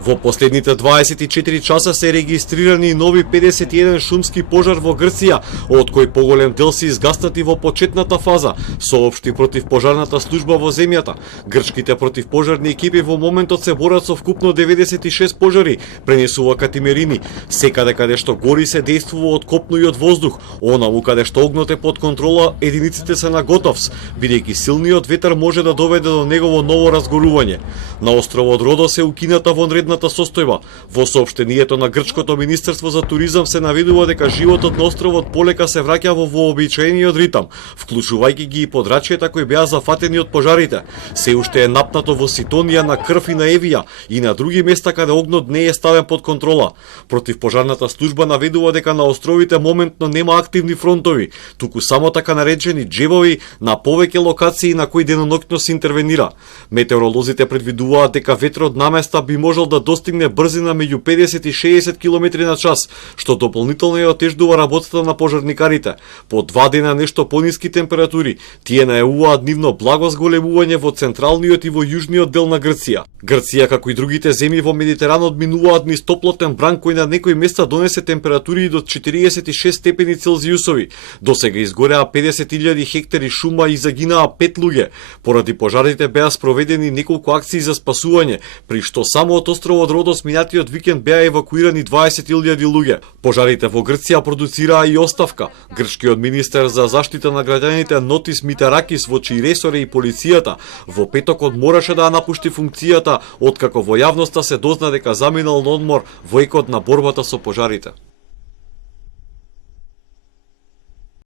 Во последните 24 часа се регистрирани нови 51 шумски пожар во Грција, од кои поголем дел се изгаснати во почетната фаза, соопшти противпожарната служба во земјата. Грчките противпожарни екипи во моментот се борат со вкупно 96 пожари, пренесува Катимерини. Секаде каде што гори се действува од копно и од воздух, онаму каде што огнот е под контрола, единиците се на готовс, бидејќи силниот ветар може да доведе до негово ново разгорување. На островот Родос е укината вонредната состојба. Во соопштението на Грчкото министерство за туризам се наведува дека животот на островот полека се враќа во вообичаениот ритам, вклучувајќи ги и подрачјата кои беа зафатени од пожарите. Се уште е напнато во Ситонија на Крв и на Евија и на други места каде огнот не е ставен под контрола. Противпожарната служба наведува дека на островите моментно нема активни фронтови, туку само така наречени джебови на повеќе локации на кои деноноќно се интервенира. Метеоролозите предвидуваат дека ветрот наместа би можел да достигне брзина меѓу 50 и 60 км на час, што дополнително ја отеждува работата на пожарникарите. По 2 дена нешто пониски температури, тие најавуваат нивно благо зголемување во централниот и во јужниот дел на Грција. Грција, како и другите земји во Медитеранот, минуваат низ топлотен бран кој на некои места донесе температури до 46 степени Целзиусови. Досега изгореа 50.000 хектари шума и загинаа 5 луѓе. Поради пожарите беа спроведени неколку акции за спасување, при што само од островот Родос минатиот викенд беа евакуирани 20.000 луѓе. Пожарите во Грција продуцираа и оставка. Грчкиот министер за заштита на граѓаните Нотис Митаракис, во чиј ресор е и полицијата, во петокот мораше да ја напушти функцијата откако во јавноста се дозна дека заминал на одмор во екот на борбата со пожарите.